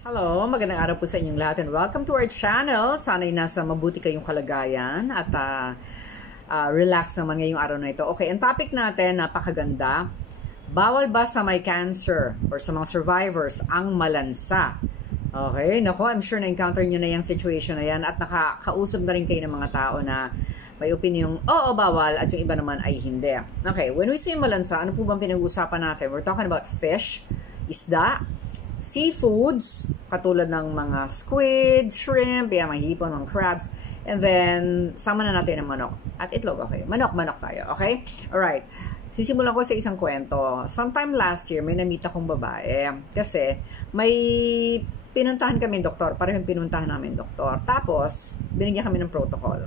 Hello, magandang araw po sa inyong lahat and welcome to our channel. Sana'y nasa mabuti kayong kalagayan at relax naman ngayong araw na ito. Okay, ang topic natin, napakaganda. Bawal ba sa may cancer or sa mga survivors ang malansa? Okay, nako, I'm sure na-encounter nyo na yung situation na yan at nakakausap na rin kayo ng mga tao na may opinion, oo, bawal, at yung iba naman ay hindi. Okay, when we say malansa, ano po bang pinag-usapan natin? We're talking about fish, isda, seafoods, katulad ng mga squid, shrimp, mga hipon, mga crabs, and then, sama na natin ang manok. At itlog, okay. Manok tayo, okay? Alright. Sisimulan ko sa isang kwento. Sometime last year, may namita kong babae. Kasi, may pinuntahan kami doktor. Parehong pinuntahan namin doktor. Tapos, binigyan kami ng protocol.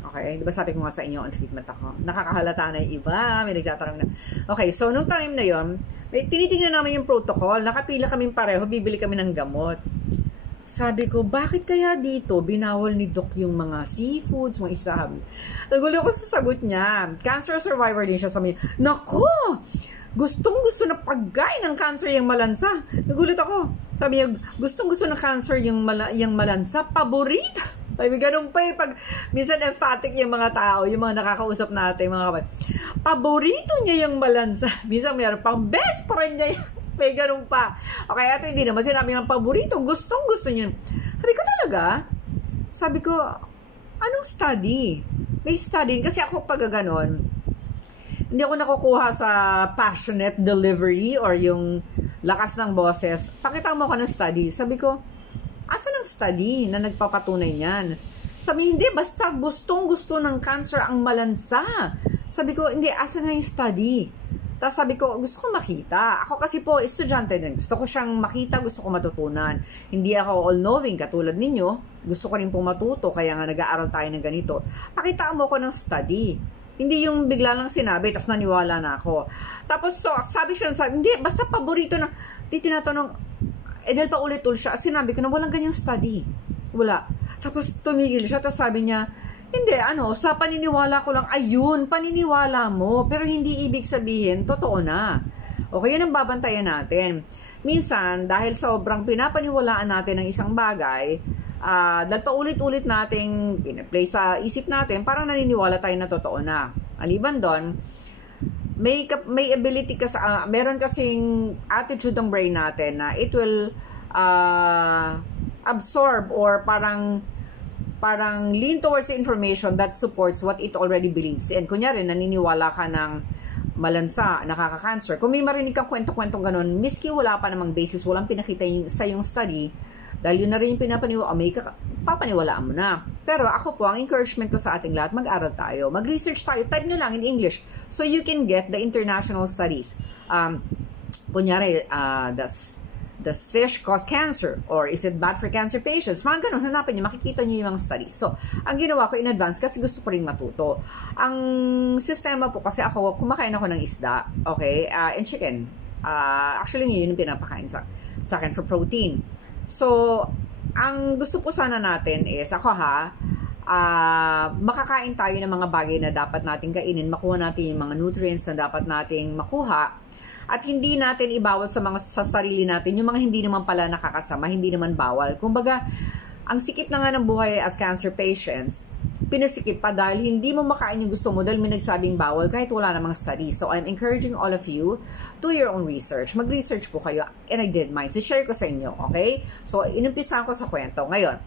Okay? Diba sabi ko nga sa inyo, on treatment ako. Nakakahalata na yung iba. May nagtatanong na. Okay, so, nung time na yon, tinitingnan namin yung protocol, nakapila kaming pareho, bibili kami ng gamot. Sabi ko, bakit kaya dito binawal ni Doc yung mga seafoods, mga isda? Nagulo ko sa sagot niya. Cancer survivor din siya. Sabi niya, nako! Gustong-gusto na paggay ng cancer yung malansa. Nagulat ako. Sabi niya, gustong-gusto na cancer yung malansa. Paborito! Sabi, ganun pa eh. Pag minsan emphatic yung mga tao, yung mga nakakausap natin, mga kapatid. Paborito niya yung malansa. Minsan mayroon pang best friend niya. May ganun pa. Okay, ito hindi naman sinabi ng paborito. Gustong-gusto niya. Sabi ko talaga? Sabi ko, anong study? May study. Kasi ako pag ganon, hindi ako nakukuha sa passionate delivery or yung lakas ng boses. Pakita mo ako ng study. Sabi ko, asan ang study na nagpapatunay niyan? Sabi, hindi, basta gustong-gusto ng cancer ang malansa. Sabi ko, hindi, asan na yung study? Tapos sabi ko, gusto ko makita. Ako kasi po, estudyante din. Gusto ko siyang makita, gusto ko matutunan. Hindi ako all-knowing, katulad ninyo. Gusto ko rin pong matuto, kaya nga nag-aaral tayo ng ganito. Pakita mo ko ng study. Hindi yung bigla lang sinabi, tapos naniwala na ako. Tapos, so, sabi siya, hindi, basta paborito na, tinatanong, dahil pa ulit-ulit siya, sinabi ko na walang ganyang study. Wala. Tapos tumigil siya, tapos sabi niya, hindi, sa paniniwala ko lang, ayun, paniniwala mo, pero hindi ibig sabihin, totoo na. Okay, yun ang babantayan natin. Minsan, dahil sobrang pinapaniwalaan natin ng isang bagay, dahil pa ulit-ulit nating pinaplay sa isip natin, parang naniniwala tayo na totoo na. Aliban doon, may ability ka sa, meron kasing attitude ng brain natin na it will absorb or parang lean towards the information that supports what it already believes. And kunyari, naniniwala ka ng malansa, nakaka-cancer. Kung may marinig kang kwento-kwentong ganun, miski wala pa namang basis, walang pinakita sa yung study, dahil yun na rin yung papaniwalaan mo na. Pero ako po, ang encouragement ko sa ating lahat, mag-aral tayo, mag-research tayo, type nyo lang in English, so you can get the international studies. Kunyari, does fish cause cancer? Or is it bad for cancer patients? Mga ganun, hanapin nyo, makikita nyo yung mga studies. So, ang ginawa ko in advance, kasi gusto ko rin matuto. Ang sistema po, kasi ako, kumakain ako ng isda, okay, and chicken. Actually, yun yung pinapakain sa akin for protein. So, ang gusto po sana natin is, ako makakain tayo ng mga bagay na dapat natin kainin, makuha natin yung mga nutrients na dapat nating makuha, at hindi natin ibawal sa sarili natin yung mga hindi naman pala nakakasama, hindi naman bawal. Kumbaga, ang sikip na nga ng buhay as cancer patients, pinasikip pa dahil hindi mo makain yung gusto mo dahil may nagsabing bawal kahit wala namang study. So, I'm encouraging all of you, do your own research. Mag-research po kayo, and I did mine. So, share ko sa inyo, okay? So, inumpisahan ko sa kwento. Ngayon,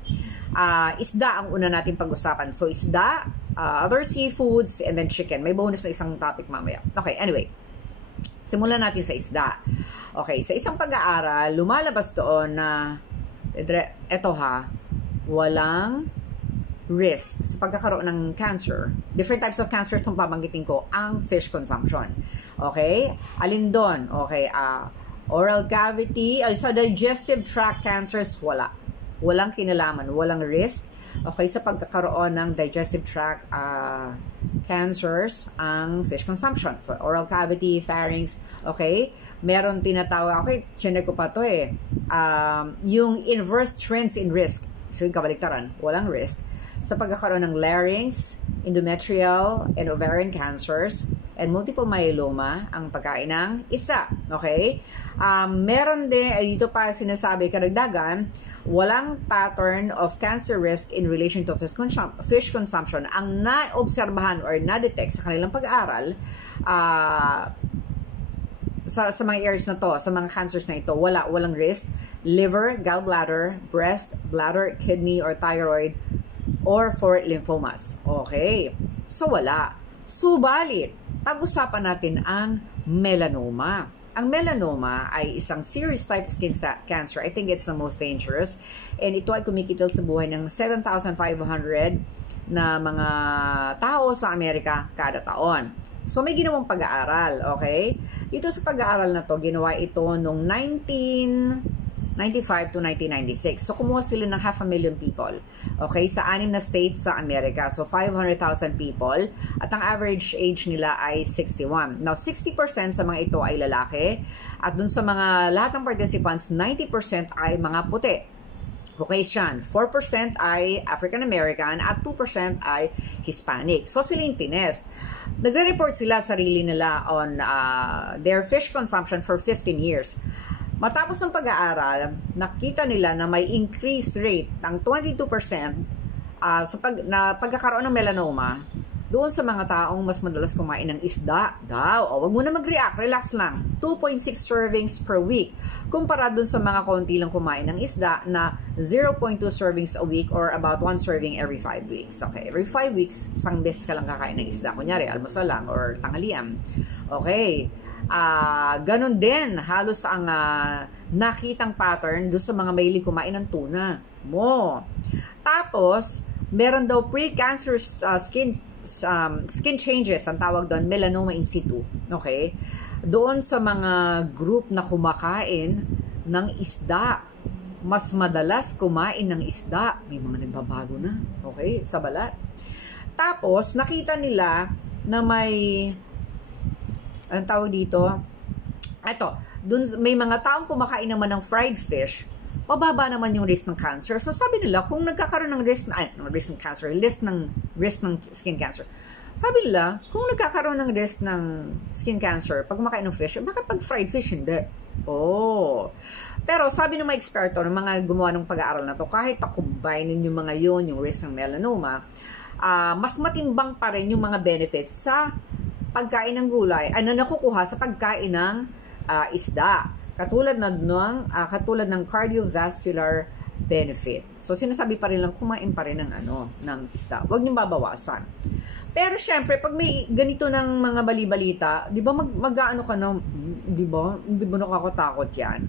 isda ang una natin pag-usapan. So, isda, other seafoods, and then chicken. May bonus na isang topic mamaya. Okay, anyway. Simulan natin sa isda. Okay, sa isang pag-aaral, lumalabas doon na, walang risk sa pagkakaroon ng cancer. Different types of cancers itong pabanggitin ko, ang fish consumption. Okay? Alin doon? Okay, oral cavity, sa digestive tract cancers, wala. Walang kinalaman, walang risk. Okay, sa pagkakaroon ng digestive tract cancers, ang fish consumption. For oral cavity, pharynx, okay? Meron tinatawag, okay, chinek ko pa to yung inverse trends in risk. So, yung kabaliktaran, walang risk. Sa pagkakaroon ng larynx, endometrial, and ovarian cancers, and multiple myeloma ang pagkain ng isda. Okay? Meron din, dito pa sinasabi, karagdagan, walang pattern of cancer risk in relation to fish consumption. Ang na-obserbahan or na-detect sa kanilang pag-aaral, sa mga areas na to, sa mga cancers na ito, walang risk. Liver, gallbladder, breast, bladder, kidney, or thyroid, or for lymphomas. Okay. So, wala. Subalit, pag-usapan natin ang melanoma. Ang melanoma ay isang serious type of cancer. I think it's the most dangerous. And ito ay kumikitil sa buhay ng 7,500 na mga tao sa Amerika kada taon. So, may ginawang pag-aaral, okay? Dito sa pag-aaral na to, ginawa ito noong 1995 to 1996. So, kumuha sila ng 500,000 people, okay? Sa 6 na states sa Amerika. So, 500,000 people. At ang average age nila ay 61. Now, 60% sa mga ito ay lalaki. At dun sa mga lahat ng participants, 90% ay mga puti. Caucasian, 4% ay African American, at 2% ay Hispanic. So, sila yung tinest. Nagre-report sila sarili nila on their fish consumption for 15 years. Matapos ang pag-aaral, nakita nila na may increased rate ng 22% sa pagkakaroon ng melanoma doon sa mga taong mas madalas kumain ng isda daw. O, wag mo na mag-react, relax lang. 2.6 servings per week. Kumpara doon sa mga konti lang kumain ng isda na 0.2 servings a week or about 1 serving every 5 weeks. Okay, every 5 weeks, isang beses ka lang kakain ng isda. Kunyari, almusal lang or tanghalian. Okay. Ganon din, halos ang nakitang pattern doon sa mga mahilig kumain ng tuna mo. Tapos, meron daw pre-cancerous skin changes, ang tawag doon, melanoma in situ. Okay? Doon sa mga group na kumakain ng isda, mas madalas kumain ng isda, may mga nagbabago na. Okay? Sa balat. Tapos, nakita nila na may, ang tawag dito, dun, may mga taong kumakain naman ng fried fish, pababa naman yung risk ng cancer. So, sabi nila, kung nagkakaroon ng risk ng cancer, risk ng skin cancer. Sabi nila, kung nagkakaroon ng risk ng skin cancer, pag kumakain ng fish, bakit pag fried fish, hindi? Oh. Pero, sabi ng mga eksperto, ng mga gumawa ng pag-aaral na to, kahit pa-combine yung mga yung risk ng melanoma, mas matimbang pa rin yung mga benefits sa pagkain ng gulay, na nakukuha sa pagkain ng isda. Katulad ng cardiovascular benefit. So, sinasabi pa rin lang, kumain pa rin ng isda. Huwag niyong babawasan. Pero, syempre, pag may ganito ng mga bali-balita, di ba, mag-ano ka na, di ba nakakatakot yan?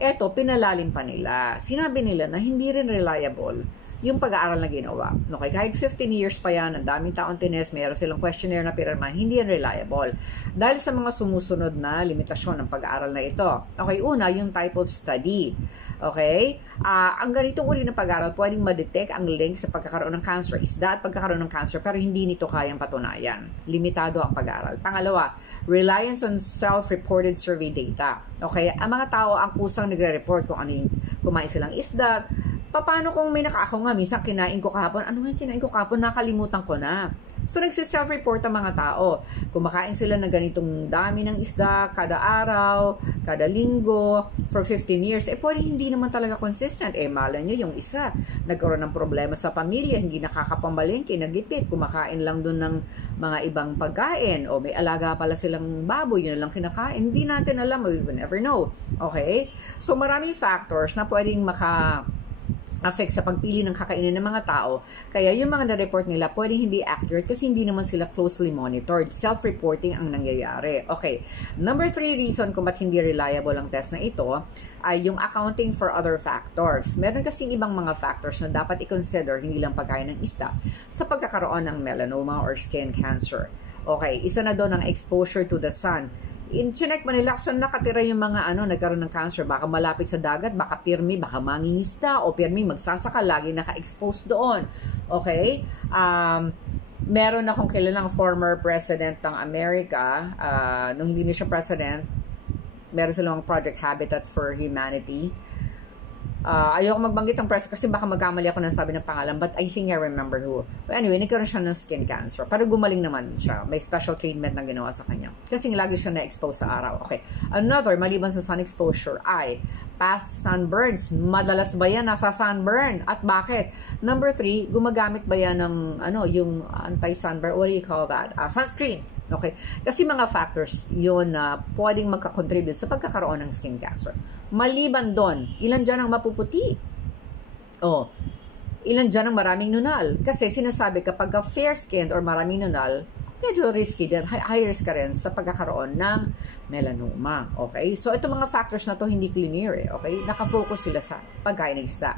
Eto, pinalalim pa nila. Sinabi nila na hindi rin reliable yung pag-aaral na ginawa. Okay, kahit 15 years pa yan, ang daming taong tinest, mayroon silang questionnaire na pirmahan, hindi yan reliable. Dahil sa mga sumusunod na limitasyon ng pag-aaral na ito. Okay, una, yung type of study. Okay? Ang ganitong uri ng pag-aaral, pwedeng ma-detect ang link sa pagkakaroon ng cancer, isda at pagkakaroon ng cancer, pero hindi nito kayang patunayan. Limitado ang pag-aaral. Pangalawa, reliance on self-reported survey data. Okay? Ang mga tao ang kusang nagre-report kung ano yung kumain silang isda. Paano kung may ako nga, minsan kinain ko kahapon, ano nga kinain ko kahapon, nakalimutan ko na. So, nagsiself-report ang mga tao. Kumakain sila ng ganitong dami ng isda, kada araw, kada linggo, for 15 years. Pwede hindi naman talaga consistent. Malay nyo, yung isa, nagkaroon ng problema sa pamilya, hindi nakakapambalengke, nagipit, kumakain lang dun ng mga ibang pagkain, o may alaga pala silang baboy, yun lang kinakain. Hindi natin alam, we will never know. Okay? So, maraming factors na pwedeng affect sa pagpili ng kakainin ng mga tao. Kaya yung mga na-report nila, pwede hindi accurate kasi hindi naman sila closely monitored. Self-reporting ang nangyayari. Okay. Number 3 reason kung ba't hindi reliable ang test na ito ay yung accounting for other factors. Meron kasing ibang mga factors na dapat i-consider, hindi lang pagkain ng isda, sa pagkakaroon ng melanoma or skin cancer. Okay. Isa na doon ang exposure to the sun. In-check mo nila kung nakatira yung mga nagkaroon ng cancer, baka malapit sa dagat, baka pirmi, baka mangingisda, o pirmi magsasaka, lagi naka-expose doon. Okay? Meron akong kilalang former president ng Amerika, nung hindi na siya president, meron silang Project Habitat for Humanity. Ayoko magbanggit ng person kasi baka magkamali ako ng sabi ng pangalan, but I think I remember who. But anyway, nagkaroon siya ng skin cancer. Pero gumaling naman siya. May special treatment na ginawa sa kanya. Kasi lagi siya na-expose sa araw. Okay. Another, maliban sa sun exposure, ay past sunburns. Madalas ba yan nasa sunburn? At bakit? Number 3, gumagamit ba yan ng yung anti-sunburn? What do you call that? Sunscreen. Okay? Kasi mga factors yun na pwedeng magkakontribute sa pagkakaroon ng skin cancer. Maliban doon, ilan dyan ang mapuputi? Ilan dyan ang maraming nunal? Kasi sinasabi kapag fair-skinned or maraming nunal, medyo risky din, high risk ka rin sa pagkakaroon ng melanoma. Okay? So, itong mga factors na to hindi clear okay? Nakafocus sila sa pagkain ng isda.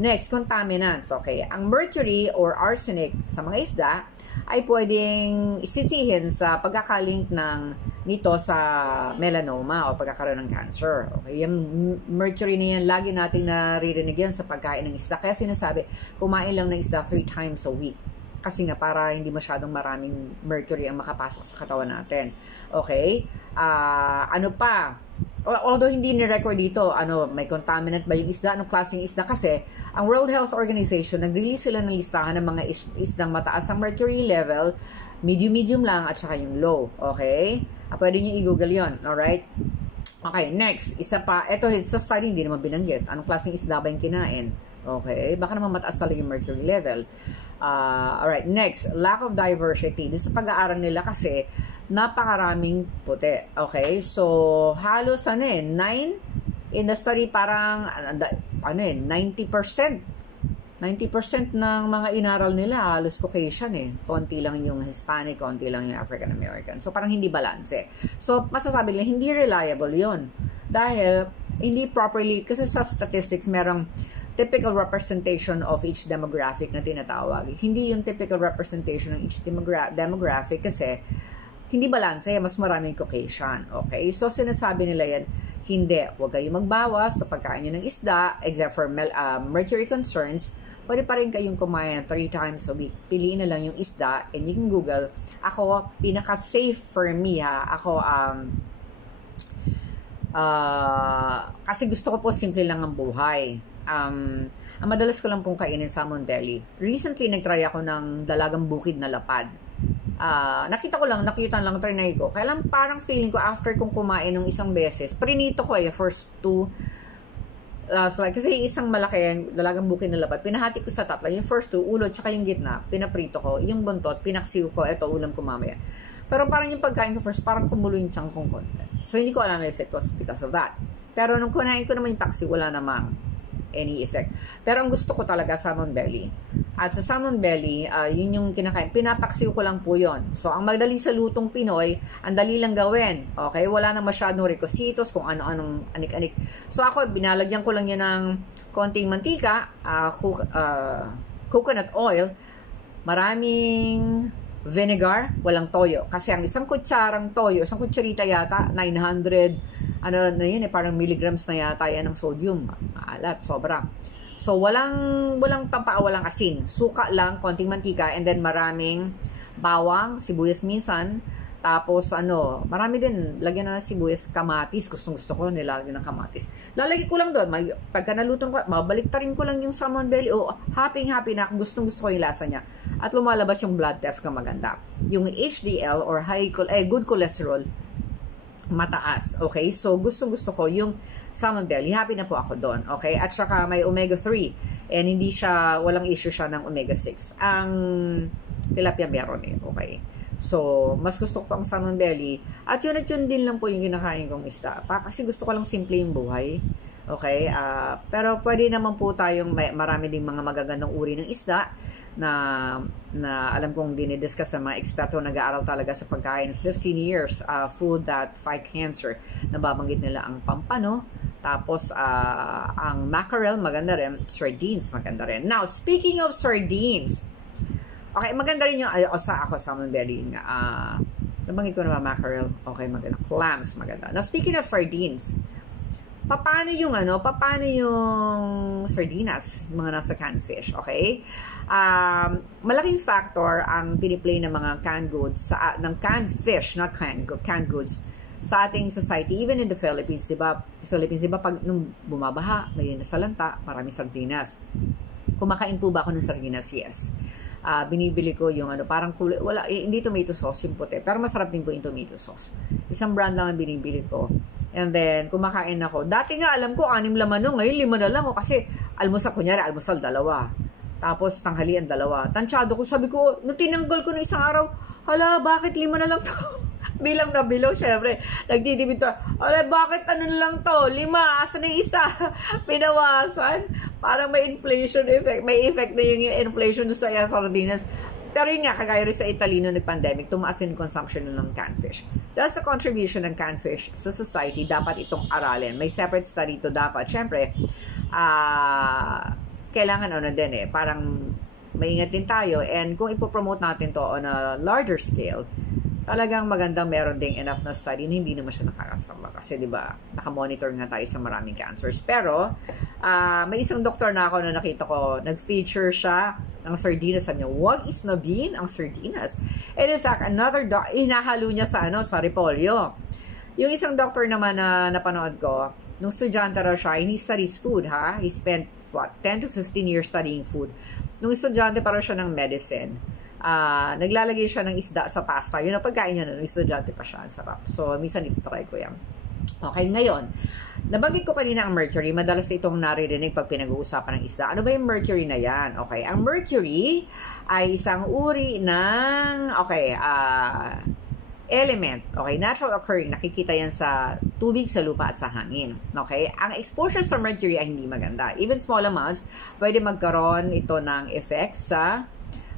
Next, contaminants. Okay? Ang mercury or arsenic sa mga isda ay pwedeng isisihin sa pagkakalink nito sa melanoma o pagkakaroon ng cancer. Okay? Yung mercury na yan, lagi nating naririnig yan sa pagkain ng isda. Kaya sinasabi, kumain lang ng isda 3 times a week. Kasi nga, para hindi masyadong maraming mercury ang makapasok sa katawan natin. Okay? Ano pa? Although hindi ni-record dito, may contaminant ba yung isda? Anong klaseng isda? Kasi, ang World Health Organization, nag-release sila ng listahan ng mga isdang mataas ang mercury level, medium lang, at saka yung low. Okay? Pwede nyo i-google yun. Alright? Okay, next. Isa pa. Ito, sa study, hindi naman binanggit. Anong klaseng isda ba yung kinain? Okay? Baka naman mataas talaga yung mercury level. Alright, next, lack of diversity. Dito sa pag-aaral nila kasi, napakaraming puti. Okay? So, halos 9 in the study parang 90%. 90% ng mga inaral nila halos Caucasian Konti lang yung Hispanic, konti lang yung African American. So, parang hindi balanse. So, masasabi nila, hindi reliable yon. Dahil, hindi properly, kasi sa statistics, merong typical representation of each demographic na tinatawag. Hindi yung typical representation ng each demographic kasi hindi balanse, mas maraming Caucasian. Okay? So, sinasabi nila yan, hindi, huwag kayong magbawas sa pagkain nyo ng isda, except for mercury concerns, pwede pa rin kayong kumain 3 times a week. Piliin na lang yung isda, and you can Google. Ako, pinaka-safe for me ako, kasi gusto ko po simple lang ang buhay. Ang madalas ko lang pong kainin salmon belly. Recently, nagtry ako ng dalagang bukid na lapad. Nakita lang, trinay ko. Kaya lang parang feeling ko after kong kumain ng isang beses, prinito ko first 2. Kasi isang malaki, dalagang bukid na lapad, pinahati ko sa tatlo. Yung first 2, ulo, tsaka yung gitna, pinaprito ko. Yung buntot, pinaksiw ko. Ito, ulam ko mamaya. Pero parang yung pagkain ko first, parang kumulo yung tiyan kong konti. So, hindi ko alam if it was because of that. Pero nung kunain ko naman yung paksiw, wala namang any effect. Pero ang gusto ko talaga salmon belly. At sa salmon belly, yun yung kinakain. Pinapaksiw ko lang po yun. So, ang madali sa lutong Pinoy, ang dali lang gawin. Okay? Wala na masyadong requisitos kung ano-anong anik-anik. So, ako, binalagyan ko lang yan ng konting mantika, coconut oil, maraming vinegar, walang toyo. Kasi ang isang kutsarang toyo, isang kutsarita yata, 900 parang milligrams na yata yan ng sodium. Maalat, sobra. So, walang walang asin. Suka lang, konting mantika, and then maraming bawang, sibuyas minsan, tapos marami din, lagyan na ng sibuyas, kamatis, gusto ko, nilagyan ng kamatis. Lalagay ko lang doon, pagka nalutong ko, babaliktarin ko lang yung salmon belly, happy na, gusto ko yung lasa niya. At lumalabas yung blood test ka maganda. Yung HDL or good cholesterol, mataas. Okay? So, gusto ko yung salmon belly. Happy na po ako doon. Okay? At saka may omega-3. And walang issue siya ng omega-6. Ang tilapia meron Okay? So, mas gusto ko pa ang salmon belly. At yun din lang po yung kinakain kong isda. Kasi gusto ko lang simple yung buhay. Okay? Pero pwede naman po tayong marami ding mga magagandang uri ng isda na alam kong dinidiscuss sa mga eksperto nag-aaral talaga sa pagkain. 15 years, food that fight cancer. Nababanggit nila ang pampano, tapos ang mackerel, maganda rin. Sardines, maganda rin. Now, speaking of sardines, okay, maganda rin yung, ako salmon belly nga. Nabanggit ko naman mackerel, okay, maganda. Clams, maganda. Now, speaking of sardines, paano yung sardinas, mga nasa canned fish, okay? Malaking factor ang piniplay ng mga canned goods ng canned fish, not canned goods, sa ating society, even in the Philippines, diba, pag nung bumabaha, may nasalanta, maraming sardinas. Kumakain po ba ako ng sardinas? Yes. Binibili ko yung parang kulay, hindi tomato sauce yung puti, pero masarap din po yung tomato sauce. Isang brand lang ang binibili ko. And then, kumakain ako. Dati nga, alam ko, 6 laman nun. Ngayon, 5 na lang. Kasi, almusal 2. Tapos, tanghalian 2. Tansyado ko, sabi ko, nung tinanggal ko na isang araw, hala, bakit 5 na lang to? Bilang na bilang, syempre, nagtitipid to. Ala, bakit na lang to? 5, asa na yung isa? Pinawasan. Parang may inflation effect. May effect na yung inflation sa sardinas. Pero yun nga, kagaya rin sa Italy noong nag-pandemic, tumaas din consumption ng canned fish. That's the contribution ng canned fish sa society. Dapat itong aralin. May separate study to dapat. Syempre, kailangan din parang maingat din tayo. And kung ipopromote natin to on a larger scale, talagang magandang meron ding enough na study na hindi naman siya nakakasama. Kasi diba, nakamonitor nga tayo sa maraming cancers. Pero, may isang doktor na ako na nakita ko, nag-feature siya ng sardinas. Sabi niya, wag isnabin ang sardinas. And in fact, another inahalo niya sa repolyo. Yung isang doktor naman na napanood ko, nung estudyante raw siya, he studies food, ha? He spent, 10 to 15 years studying food. Nung estudyante pa raw siya ng medicine, naglalagay siya ng isda sa pasta. Yun ang pagkain niya nun. Estudyante pa siya. Ang sarap. So, minsan ito-try ko yan. Okay, ngayon, nabanggit ko kanina ang mercury. Madalas itong naririnig pag pinag-uusapan ng isda. Ano ba yung mercury na yan? Okay, ang mercury ay isang uri ng, element. Okay, natural occurring. Nakikita yan sa tubig, sa lupa at sa hangin. Okay, ang exposure sa mercury ay hindi maganda. Even small amounts, pwede magkaroon ito ng effect sa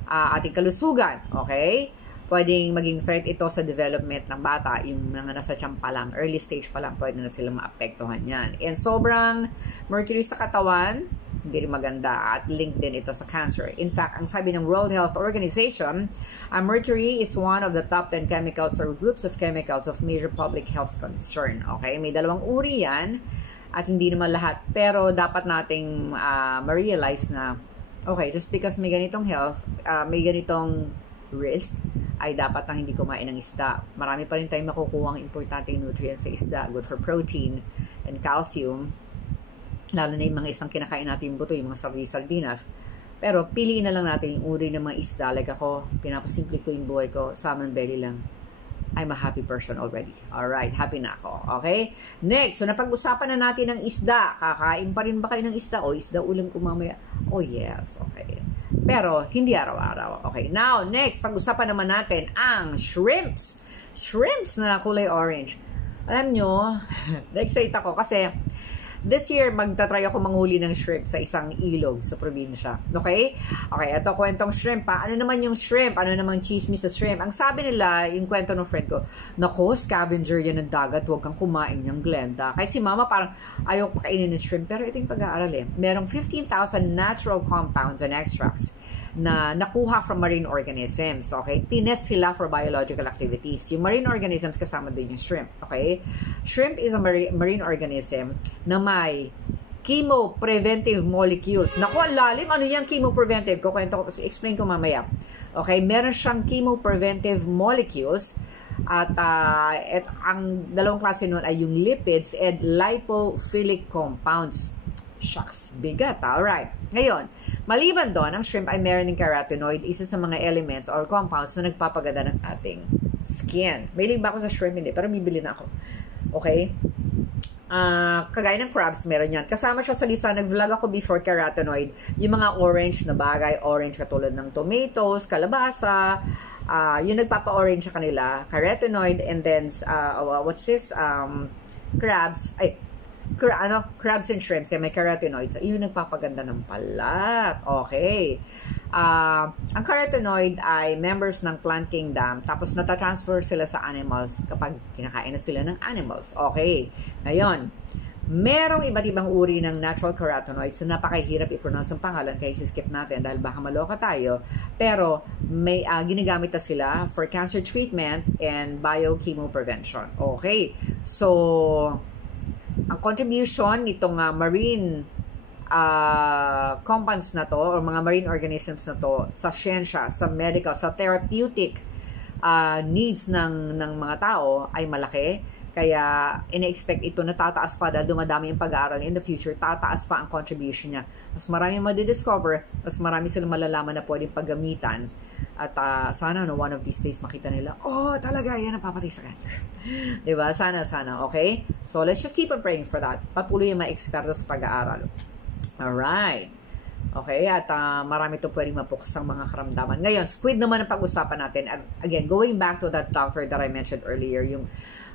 ating kalusugan, okay? Pwedeng maging threat ito sa development ng bata, yung mga nasa tiyan pa lang, early stage pa lang, pwede na sila maapektuhan yan. And sobrang mercury sa katawan, hindi rin maganda at linked din ito sa cancer. In fact, ang sabi ng World Health Organization, mercury is one of the top 10 chemicals or groups of chemicals of major public health concern, okay? May 2 uri yan at hindi naman lahat, pero dapat nating ma-realize na okay, just because may ganitong health, may ganitong risk, ay dapat na hindi kumain ng isda. Marami pa rin tayong makukuha ang importanteng nutrients sa isda. Good for protein and calcium. Lalo na yung mga isang kinakain natin yung buto, yung mga sardinas. Pero piliin na lang natin yung uri ng mga isda. Like ako, pinapasimple ko yung buhay ko, salmon belly lang. I'm a happy person already. Alright, happy na ako. Okay? Next, so napag-usapan na natin ng isda. Kakain pa rin ba kayo ng isda? O isda ulam ko mamaya? Oh yes, okay. Pero, hindi araw-araw. Okay, now, next, pag-usapan naman natin ang shrimps. Shrimps na kulay orange. Alam nyo, na-excite ako kasi this year, magta-try ako manghuli ng shrimp sa isang ilog sa probinsya. Okay? Okay, ito kwentong shrimp pa. Ano naman yung shrimp? Ano naman chismis sa shrimp? Ang sabi nila, yung kwento ng friend ko, nako, scavenger yan ng dagat, huwag kang kumain ng Glenda. Kaya si mama parang ayaw pakainin ng shrimp. Pero ito yung pag-aaral eh. Merong 15,000 natural compounds and extracts na nakuha from marine organisms, okay? Tinest sila for biological activities. Yung marine organisms kasama din yung shrimp, okay? Shrimp is a marine organism na may chemopreventive molecules. Naku, ang lalim. Ano yung chemopreventive? Explain ko mamaya. Okay, meron siyang chemopreventive molecules at ang 2 klase nun ay yung lipids and lipophilic compounds. Shucks, bigat. Alright. Ngayon, maliban doon, ang shrimp ay meron ng carotenoid, isa sa mga elements or compounds na nagpapaganda ng ating skin. Mahilig ba ako sa shrimp? Hindi, pero bibili na ako. Okay? Kagaya ng crabs, meron yan. Kasama siya sa lista, nag-vlog ako before carotenoid, yung mga orange na bagay, orange katulad ng tomatoes, kalabasa, yung nagpapa-orange sa kanila, carotenoid, and then, what's this? Crabs, crabs and shrimps, may carotenoids. Yun nagpapaganda ng balat. Okay. Ang carotenoid ay members ng plant kingdom, tapos natatransfer sila sa animals kapag kinakain na sila ng animals. Okay. Ngayon, merong iba't ibang uri ng natural carotenoids na napakahirap i-pronounce ang pangalan, kaya skip natin dahil baka maloka tayo. Pero may ginagamit na sila for cancer treatment and biochemo prevention. Okay. So, ang contribution nitong marine compounds na to or mga marine organisms na to sa siyensya, sa medical, sa therapeutic needs ng mga tao ay malaki. Kaya, ina-expect ito na tataas pa dahil dumadami yung pag-aaral in the future, tataas pa ang contribution niya. Mas marami madidiscover, mas marami silang malalaman na pwedeng paggamitan. At sana, no, one of these days, makita nila, oh, talaga, yan ang papatay sa cancer. Diba? Sana, okay? So, let's just keep on praying for that. Patuloy yung mga eksperto sa pag-aaral. Alright. Okay, at marami ito pwedeng mapuksang mga karamdaman. Ngayon, squid naman ang pag-usapan natin. And again, going back to that doctor that I mentioned earlier, yung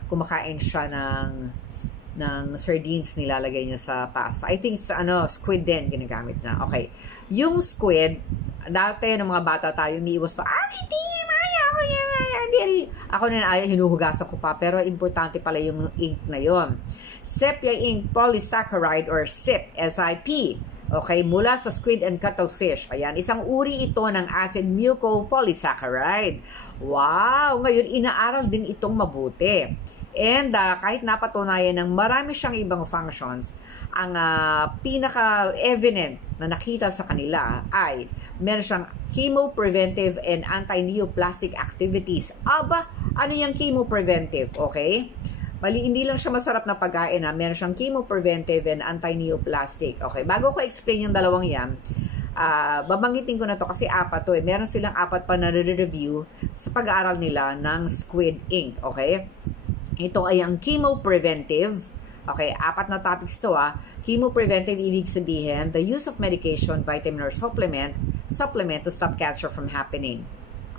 kumakain siya ng sardines, nilalagay niya sa pasta. I think squid din ginagamit na. Okay. Yung squid, dati ng mga bata tayo, umiiwas to, hindi, maya, ako na hinuhugasan ko pa, pero importante pala yung ink na yon. Sepia ink polysaccharide or SIP, SIP. Okay, mula sa squid and cuttlefish. Ayan, isang uri ito ng acid mucopolysaccharide. Wow! Ngayon, inaaral din itong mabuti. And kahit napatunayan ng marami siyang ibang functions, ang pinaka-evident na nakita sa kanila ay meron siyang chemopreventive and anti-neoplastic activities. Aba, ano yung chemopreventive? Okay? Hindi lang siya masarap na pagkain, meron siyang chemopreventive and anti-neoplastic. Okay, bago ko explain yung dalawang yan, babanggitin ko na to kasi apat to. Meron silang apat pa na review sa pag-aaral nila ng squid ink. Okay, ito ay ang chemopreventive. Okay, apat na topics to. Chemopreventive, ibig sabihin, the use of medication, vitamin or supplement to stop cancer from happening.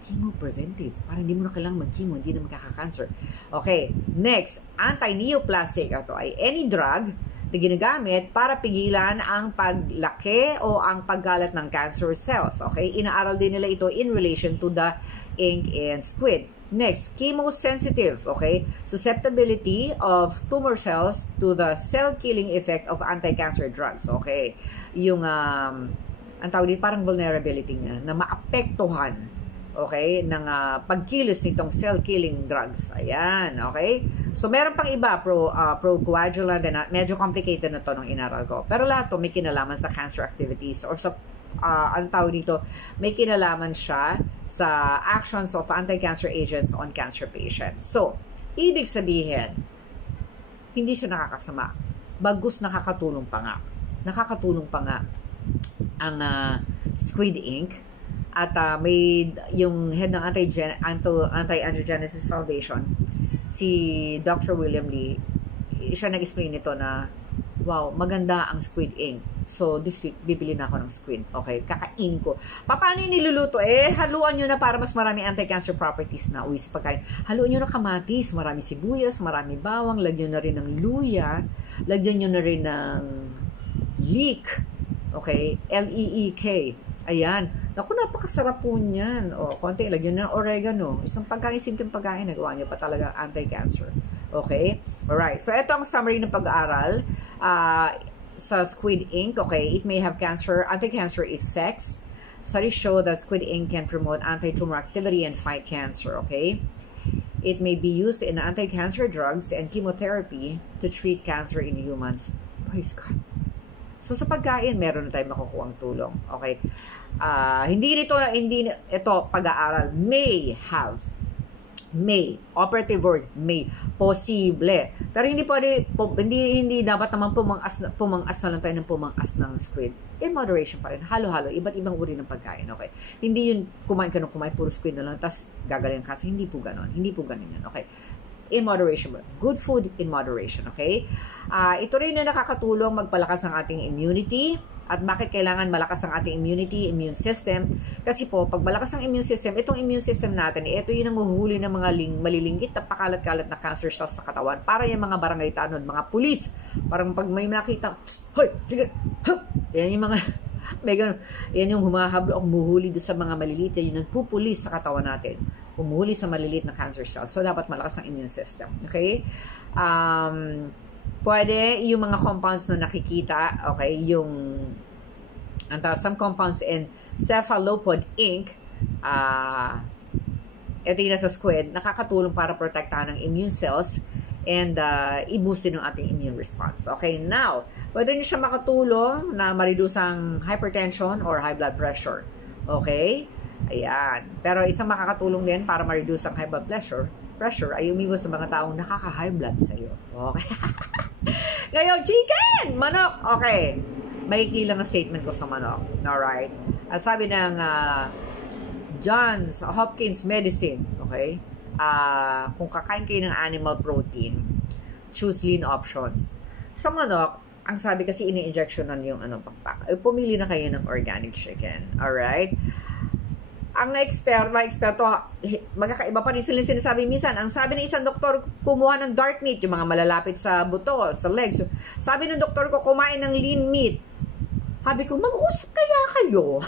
Chemopreventive. Para hindi mo na kailangan mag-chemo, hindi na magkaka-cancer. Okay. Next, anti-neoplastic. Ito ay any drug na ginagamit para pigilan ang paglaki o ang paggalat ng cancer cells. Okay. Inaaral din nila ito in relation to the ink and squid. Next, chemosensitive. Okay. Susceptibility of tumor cells to the cell-killing effect of anti-cancer drugs. Okay. Yung, ang tawag dito, parang vulnerability niya, na maapektuhan, okay, ng pagkilos nitong cell-killing drugs. Ayan, okay? So, meron pang iba, procoagulant, medyo complicated na to nung inaral ko. Pero lahat to may kinalaman sa cancer activities or sa, ang tawag dito, may kinalaman siya sa actions of anti-cancer agents on cancer patients. So, ibig sabihin, hindi siya nakakasama. Bagus nakakatulong pa nga. Nakakatulong pa nga ang squid ink. At may yung head ng Anti-Angiogenesis Foundation, si Dr. William Lee, siya nag-explain nito na, wow, maganda ang squid ink. So, this week, bibili na ako ng squid. Okay, kakain ko. Paano yung niluluto? Haluan nyo na para mas marami anti-cancer properties na uwi sa pagkain. Haluan nyo na kamatis, marami sibuyas, marami bawang, lagyan nyo na rin ng luya, lagyan nyo na rin ng leek. Okay, L-E-E-K. Ayan. Naku, napakasarap po niyan. Konti, lagyan ng oregano. Isang pagkain, simpleng pagkain, nagawa niyo pa talaga anti-cancer. Okay? Alright. So, ito ang summary ng pag-aaral sa squid ink. Okay? It may have anti-cancer effects. Studies show that squid ink can promote anti-tumor activity and fight cancer. Okay? It may be used in anti-cancer drugs and chemotherapy to treat cancer in humans. Praise God. So, sa pagkain, meron na tayong makukuha ang tulong. Okay? Hindi ito pag-aaral. May. Operative word, may. Posible. Pero hindi pwede, hindi dapat naman pumangas na lang tayo ng pumangas ng squid. In moderation pa rin. Halo-halo. Iba't ibang uri ng pagkain. Okay? Hindi yun kumain, puro squid na lang, tapos gagaling ka. Hindi po ganon. Hindi po ganon yun. Okay? In moderation. Good food in moderation. Okay? Ito rin na nakakatulong magpalakas ng ating immunity. At bakit kailangan malakas ang ating immune system? Kasi po, pag malakas ang immune system, itong immune system natin, ito yung nanguhuli ng mga malilinggit na pakalat-kalat na cancer cells sa katawan. Para yung mga barangay tanod, mga pulis. Parang pag may nakita, hoy, sige, yan yung mga, may ganun, yan yung humahablo o humuhuli doon sa mga maliliit, yan yung nagpupulis sa katawan natin. Humuhuli sa maliliit na cancer cells. So, dapat malakas ang immune system. Okay? Pwede yung mga compounds na nakikita, okay, yung some compounds in cephalopod ink, ito yung nasa squid, nakakatulong para protektahan ng immune cells and i-boost din ang ating immune response. Okay, now, pwede nyo siya makatulong na ma-reduce ang hypertension or high blood pressure. Okay? Ayan. Pero isang makakatulong din para ma-reduce ang high blood pressure pressure ay umiwas sa mga taong nakaka-high blood sa'yo. Okay? Ngayon, chicken! Manok! Okay. Maikli lang ang statement ko sa manok. Alright? Sabi ng Johns Hopkins Medicine, okay? Kung kakain kayo ng animal protein, choose lean options. Sa manok, ang sabi kasi ini-injectionan yung pakpak. Pumili na kayo ng organic chicken. Alright? Ang mga eksperto, magkakaiba pa rin sila sinasabi minsan. Ang sabi ng isang doktor, kumuha ng dark meat, yung mga malalapit sa buto, sa legs. Sabi ng doktor ko, kumain ng lean meat. Sabi ko, mag-uusap kaya kayo?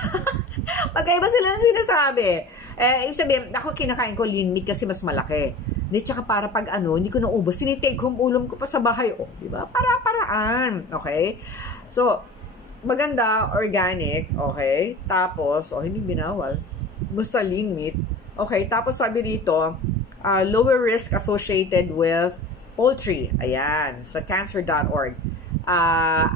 Magkaiba sila ng sinasabi. Ibig sabihin, ako kinakain ko lean meat kasi mas malaki. Hindi, tsaka para pag hindi ko naubos, tinitake home ulam ko pa sa bahay. Diba? Para-paraan. Okay? So, maganda, organic, okay? Tapos, hindi binawal. Basta lean meat. Okay, tapos sabi dito, lower risk associated with poultry. Ayan, sa cancer.org.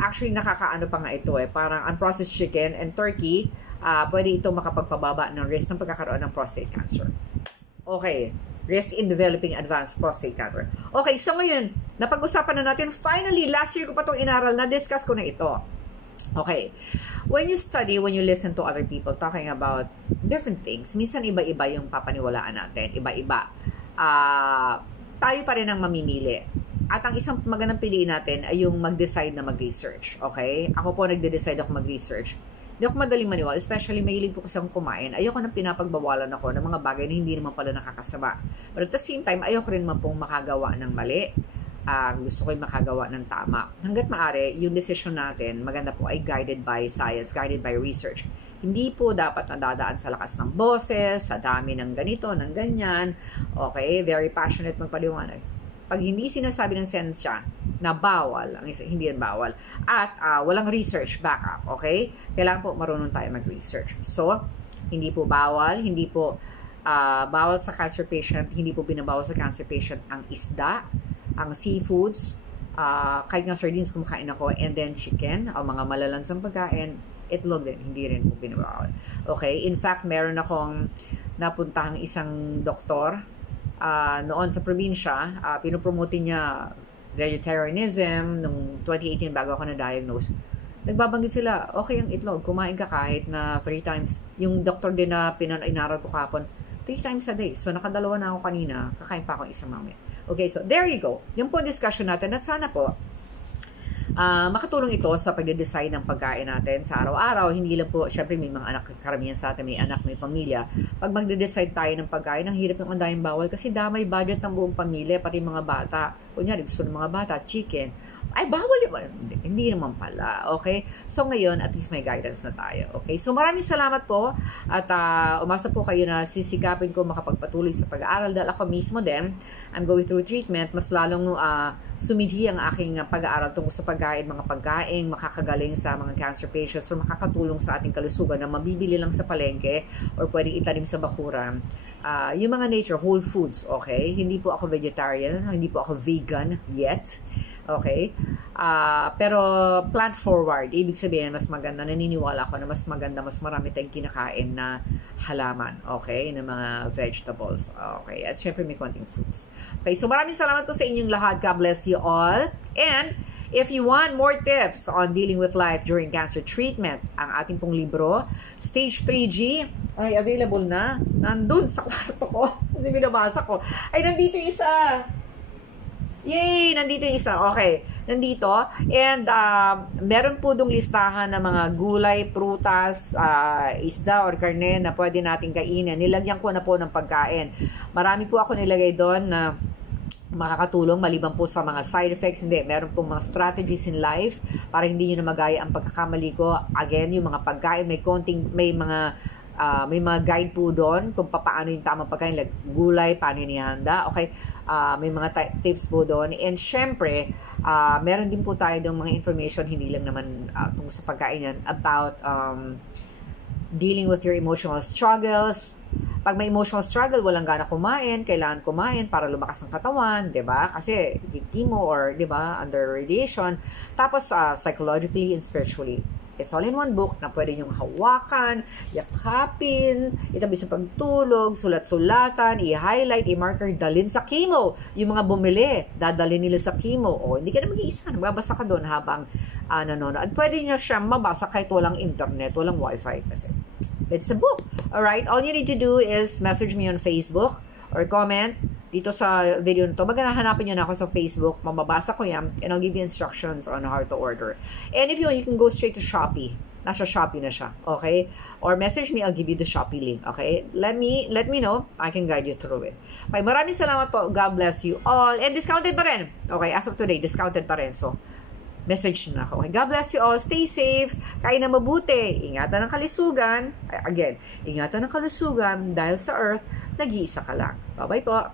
Actually, nakakaano pa nga ito parang unprocessed chicken and turkey, pwede itong makapagpababa ng risk ng pagkakaroon ng prostate cancer. Okay, risk in developing advanced prostate cancer. Okay, so ngayon, napag-usapan na natin. Finally, last year ko pa itong inaral, na-discuss ko na ito. Okay, when you study, when you listen to other people talking about different things, minsan iba-iba yung papaniwalaan natin, iba-iba. Tayo pa rin ang mamimili. At ang isang magandang piliin natin ay yung mag-decide na mag-research. Okay? Ako po nagde-decide ako mag-research. Hindi ako madaling maniwala, especially mahilig ko kasi akong kumain. Ayoko nang pinapagbawalan ako ng mga bagay na hindi naman pala nakakasama. But at the same time, ayoko rin naman pong makagawa ng mali. Gusto ko yung makagawa ng tama. Hanggat maaari, yung decision natin, maganda po, ay guided by science, guided by research. Hindi po dapat nadadaan sa lakas ng boses, sa dami ng ganito, ng ganyan. Okay? Very passionate magpaliwanag. Pag hindi sinasabi ng sensya na bawal, ang isa, hindi yan bawal, at walang research backup, okay? Kailangan po marunong tayo mag-research. So, hindi po bawal, hindi po bawal sa cancer patient, hindi po binabawal sa cancer patient ang isda, ang seafoods, kahit nga sardines kumakain ako, and then chicken, o mga malalansang pagkain, itlog din, hindi rin po binabawal. Okay? In fact, meron akong napuntahang isang doktor noon sa probinsya, pinopromote niya vegetarianism noong 2018 bago ako na-diagnose. Nagbabanggit sila, okay ang itlog, kumain ka kahit na 3 times. Yung doktor din na inaral ko kapon, 3 times a day. So, nakadalawa na ako kanina, kakain pa ako isang mamaya. Okay, so there you go. Yung po discussion natin at sana po makatulong ito sa pagde-decide ng pagkain natin sa araw-araw. Hindi lang po, syempre may mga anak, karamihan sa atin, may anak, may pamilya. Pag magde-decide tayo ng pagkain, ang hirap yung andayang bawal kasi damay budget ng buong pamilya, pati mga bata. Kunyari, gusto ng mga bata, chicken. Ay, bawal yun. Hindi naman pala. Okay? So, ngayon, at least may guidance na tayo. Okay? So, maraming salamat po. At umasa po kayo na sisikapin ko makapagpatuloy sa pag-aaral dahil ako mismo din, I'm going through treatment. Mas lalong sumidhi ang aking pag-aaral tungkol sa pagkain, mga pagkain, makakagaling sa mga cancer patients or makakatulong sa ating kalusugan na mabibili lang sa palengke or pwedeng itanim sa bakuran. Yung mga nature, whole foods, okay? Hindi po ako vegetarian, hindi po ako vegan yet. Okay? Pero plant forward, ibig sabihin mas maganda, naniniwala ako na mas maganda, mas marami tayong kinakain na halaman, okay? Na mga vegetables, okay? At syempre may konting fruits. Okay, so maraming salamat po sa inyong lahat. God bless you all. And if you want more tips on dealing with life during cancer treatment, ang ating pong libro, Stage 3G, ay available na. Nandun sa kwarto ko. Kasi binabasa ko. Ay, nandito isa. Yay! Nandito yung isa. Okay. Nandito. And meron po dong listahan ng mga gulay, prutas, isda or karne na pwede natin kainin. Nilagyan ko na po ng pagkain. Marami po ako nilagay doon na makakatulong maliban po sa mga side effects. Hindi, meron pong mga strategies in life para hindi nyo na magaya ang pagkakamali ko. Again, yung mga pagkain, may mga guide po doon kung paano yung tamang pagkain, like gulay, paano yung ihanda. Okay, may mga tips po doon. And syempre, meron din po tayo doon mga information, hindi lang naman tungkol sa pagkain yan, about dealing with your emotional struggles. Pag may emotional struggle, walang gana kumain, kailangan kumain para lumakas ang katawan, 'di ba? Kasi chemo or 'di ba, under radiation. Tapos psychologically and spiritually. It's all in one book na pwede nyong hawakan, yakapin, itabi sa pagtulog, sulat-sulatan, i-highlight, i-marker, dalhin sa chemo. Yung mga bumili, dadalhin nila sa chemo. O, hindi ka na mag-iisa. Magbabasa ka doon habang nanonood. At pwede nyo siya mabasa kahit walang internet, walang wifi kasi. It's a book. Alright? All you need to do is message me on Facebook or comment dito sa video nito. Maghanapin nyo na ako sa Facebook. Mababasa ko yan and I'll give you instructions on how to order. And if you want, you can go straight to Shopee. Nasa Shopee na siya. Okay? Or message me, I'll give you the Shopee link. Okay? Let me know. I can guide you through it. Okay, maraming salamat po. God bless you all. And discounted pa rin. Okay, as of today, discounted pa rin. So, message na ako. Okay, God bless you all. Stay safe. Kain na mabuti. Ingatan ng kalusugan. Again, ingatan ng kalusugan dahil sa Earth, nag-iisa ka lang. Bye-bye po.